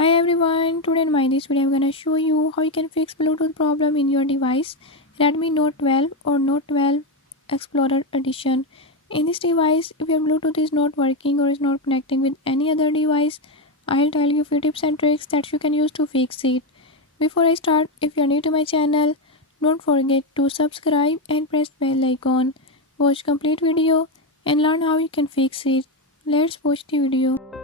Hi everyone, today in this video I'm gonna show you how you can fix Bluetooth problem in your device Redmi Note 12 or Note 12 Explorer Edition. In this device, if your Bluetooth is not working or is not connecting with any other device, I'll tell you few tips and tricks that you can use to fix it. Before I start, if you're new to my channel, don't forget to subscribe and press bell icon. Watch complete video and learn how you can fix it. Let's watch the video.